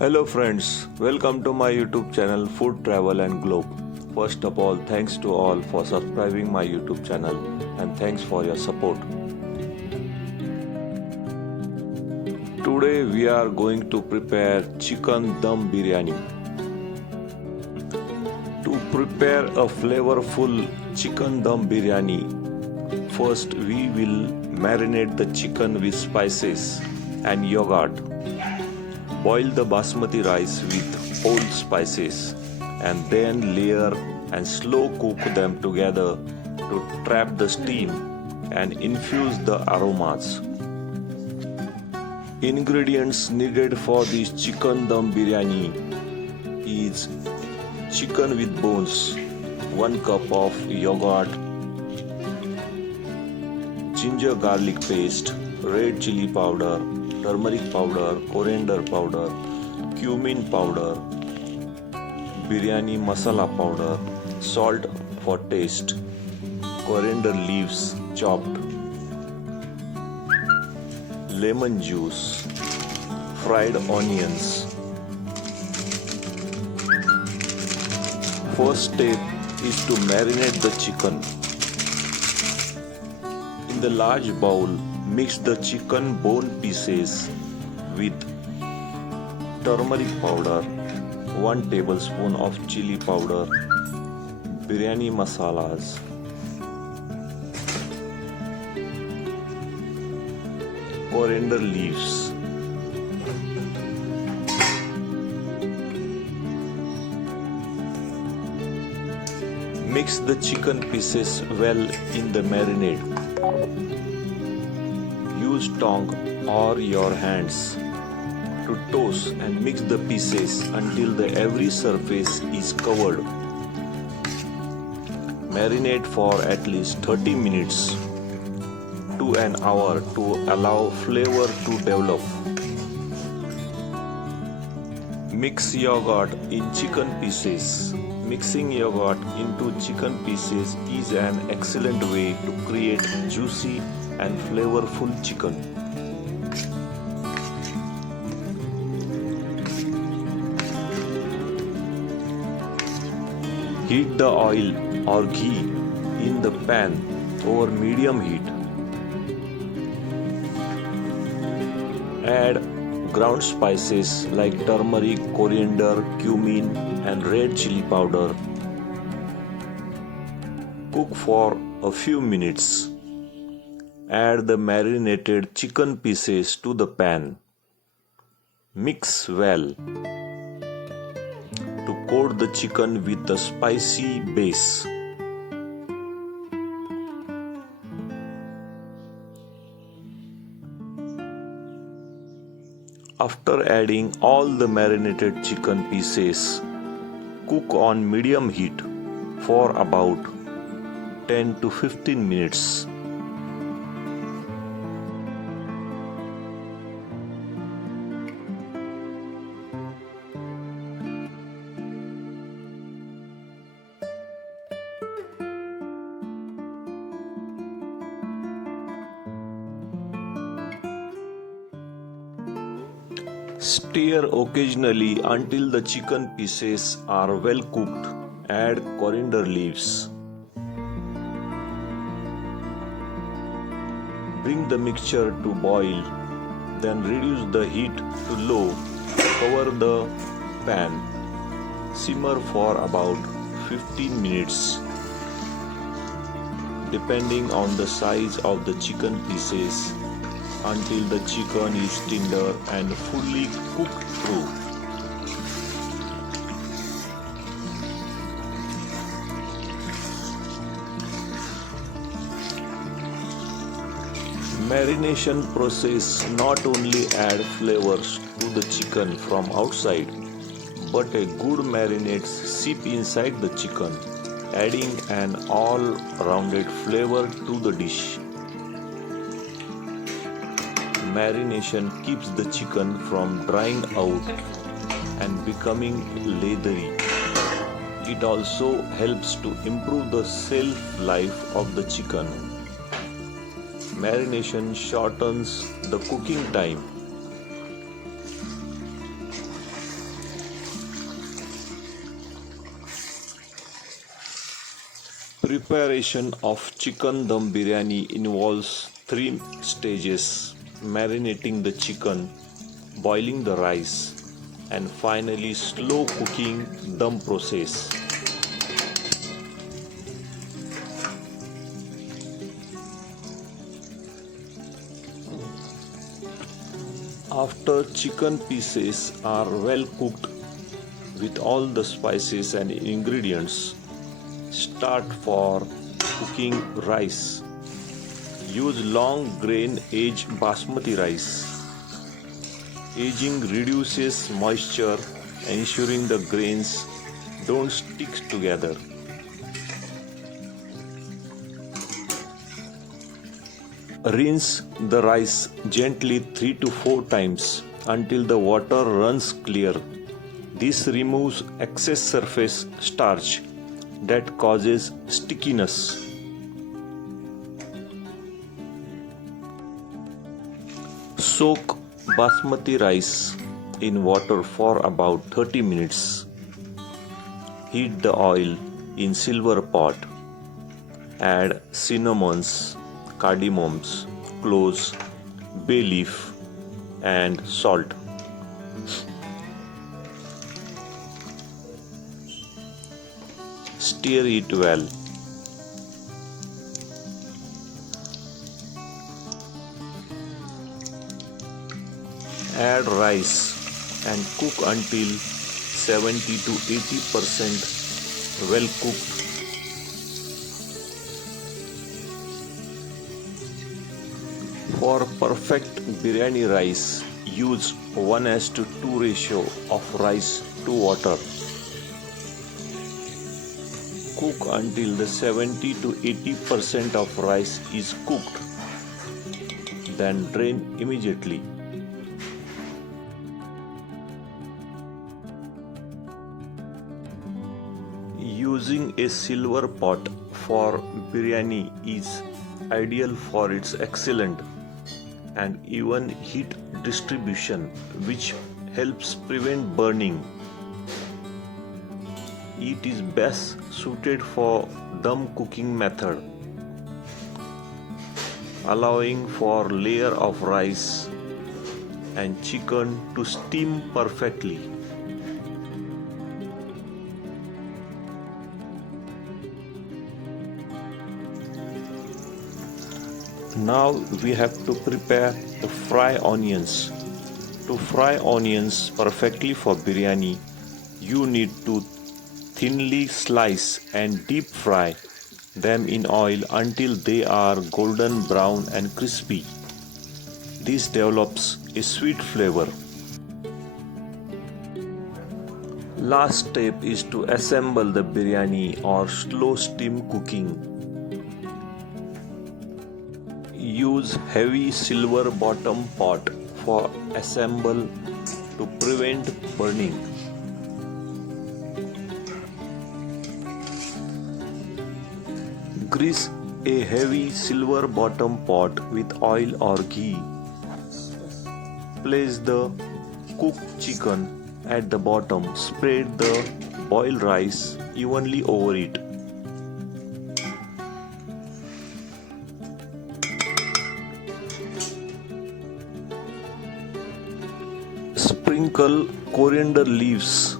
Hello friends, welcome to my YouTube channel Food Travel and Globe. First of all, thanks to all for subscribing my YouTube channel and thanks for your support. Today we are going to prepare Chicken Dum Biryani. To prepare a flavorful Chicken Dum Biryani, first we will marinate the chicken with spices and yogurt. Boil the basmati rice with old spices and then layer and slow cook them together to trap the steam and infuse the aromas. Ingredients needed for this chicken dum biryani is chicken with bones, 1 cup of yogurt, ginger garlic paste, red chili powder, turmeric powder, coriander powder, cumin powder, biryani masala powder, salt for taste, coriander leaves chopped, lemon juice, fried onions. First step is to marinate the chicken. In the large bowl, mix the chicken bone pieces with turmeric powder, 1 tablespoon of chili powder, biryani masalas, coriander leaves, mix the chicken pieces well in the marinade. Use tongue or your hands to toss and mix the pieces until every surface is covered. Marinate for at least 30 minutes to an hour to allow flavor to develop. Mix yogurt in chicken pieces. Mixing yogurt into chicken pieces is an excellent way to create juicy and flavorful chicken. Heat the oil or ghee in the pan over medium heat. Add ground spices like turmeric, coriander, cumin and red chili powder. Cook for a few minutes. Add the marinated chicken pieces to the pan. Mix well to coat the chicken with a spicy base. After adding all the marinated chicken pieces, cook on medium heat for about 10 to 15 minutes. Stir occasionally until the chicken pieces are well cooked. Add coriander leaves. Bring the mixture to boil, then reduce the heat to low. Cover the pan. Simmer for about 15 minutes. Depending on the size of the chicken pieces, until the chicken is tender and fully cooked through. Marination process not only add flavors to the chicken from outside, but a good marinade seep inside the chicken, adding an all-rounded flavor to the dish. Marination keeps the chicken from drying out and becoming leathery. It also helps to improve the shelf life of the chicken. Marination shortens the cooking time. Preparation of chicken dum biryani involves three stages: marinating the chicken, boiling the rice, and finally slow cooking dum process. After chicken pieces are well cooked with all the spices and ingredients, start for cooking rice. Use long grain aged basmati rice. Aging reduces moisture, ensuring the grains don't stick together. Rinse the rice gently 3 to 4 times until the water runs clear. This removes excess surface starch that causes stickiness. Soak basmati rice in water for about 30 minutes. Heat the oil in silver pot. Add cinnamons, cardamoms, cloves, bay leaf, and salt. Stir it well. Add rice and cook until 70 to 80% well cooked. For perfect biryani rice, use 1:2 ratio of rice to water. Cook until the 70 to 80% of rice is cooked. Then drain immediately. Using a silver pot for biryani is ideal for its excellent and even heat distribution, which helps prevent burning. It is best suited for dum cooking method, allowing for layer of rice and chicken to steam perfectly. Now we have to prepare the fry onions. To fry onions perfectly for biryani, you need to thinly slice and deep fry them in oil until they are golden brown and crispy. This develops a sweet flavor. Last step is to assemble the biryani or slow steam cooking. Use heavy silver bottom pot for assemble to prevent burning. Grease a heavy silver bottom pot with oil or ghee. Place the cooked chicken at the bottom. Spread the boiled rice evenly over it. Sprinkle coriander leaves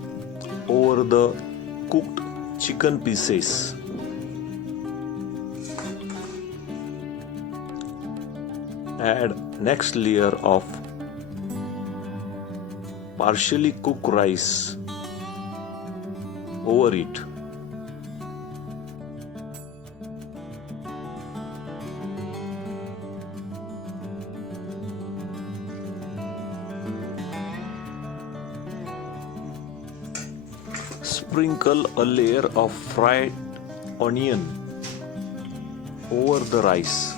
over the cooked chicken pieces. Add next layer of partially cooked rice over it. Sprinkle a layer of fried onion over the rice.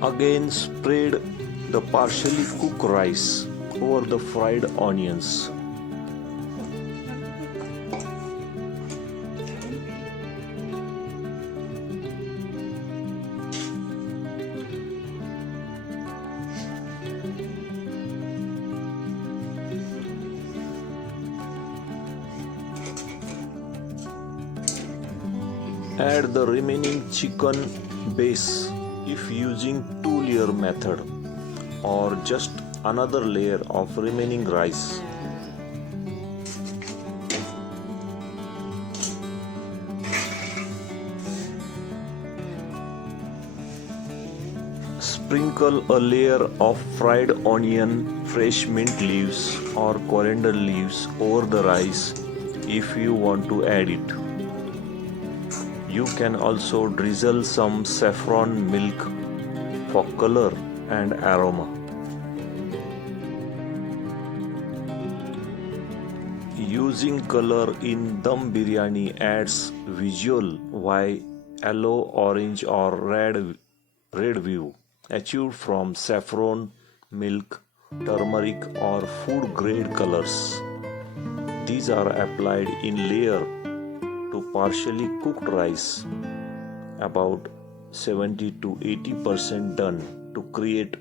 Again, spread the partially cooked rice over the fried onions. Add the remaining chicken base if using 2-layer method, or just another layer of remaining rice. Sprinkle a layer of fried onion, fresh mint leaves or coriander leaves over the rice if you want to add it. You can also drizzle some saffron milk for color and aroma. Using color in dum biryani adds visual white, yellow, orange or red hue achieved from saffron, milk, turmeric or food grade colors. These are applied in layer to partially cooked rice, about 70 to 80% done, to create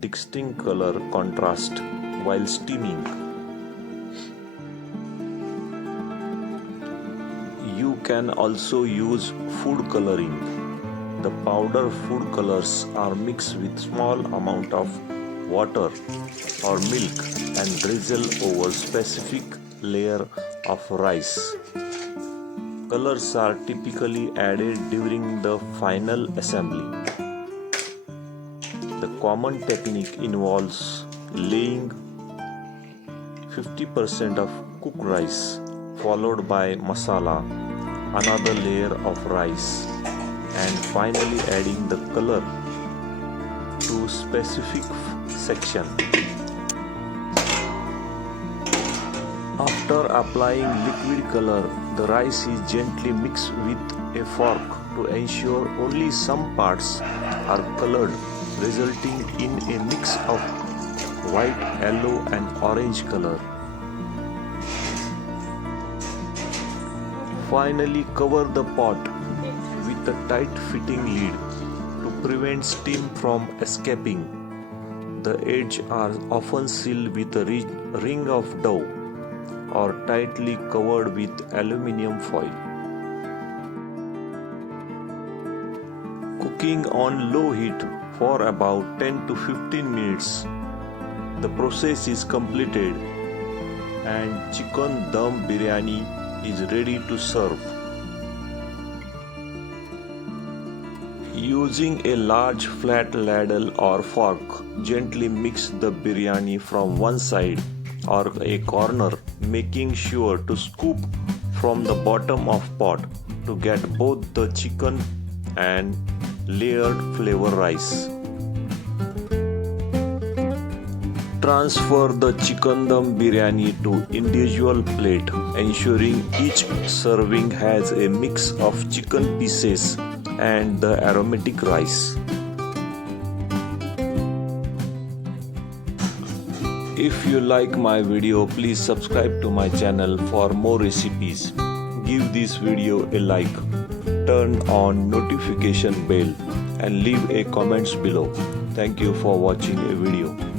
distinct color contrast while steaming. You can also use food coloring. The powder food colors are mixed with small amount of water or milk and drizzle over specific layer of rice. Colors are typically added during the final assembly. The common technique involves laying 50% of cooked rice, followed by masala, another layer of rice, and finally adding the color to specific section. After applying liquid color, the rice is gently mixed with a fork to ensure only some parts are colored, resulting in a mix of white, yellow and orange color. Finally, cover the pot with a tight fitting lid to prevent steam from escaping. The edges are often sealed with a ring of dough or tightly covered with aluminum foil. Cooking on low heat for about 10 to 15 minutes, the process is completed and chicken dum biryani is ready to serve. Using a large flat ladle or fork, gently mix the biryani from one side or a corner, making sure to scoop from the bottom of pot to get both the chicken and layered flavor rice. Transfer the chicken dum biryani to individual plate, ensuring each serving has a mix of chicken pieces and the aromatic rice. If you like my video, please subscribe to my channel for more recipes. Give this video a like, turn on notification bell and leave a comments below. Thank you for watching a video.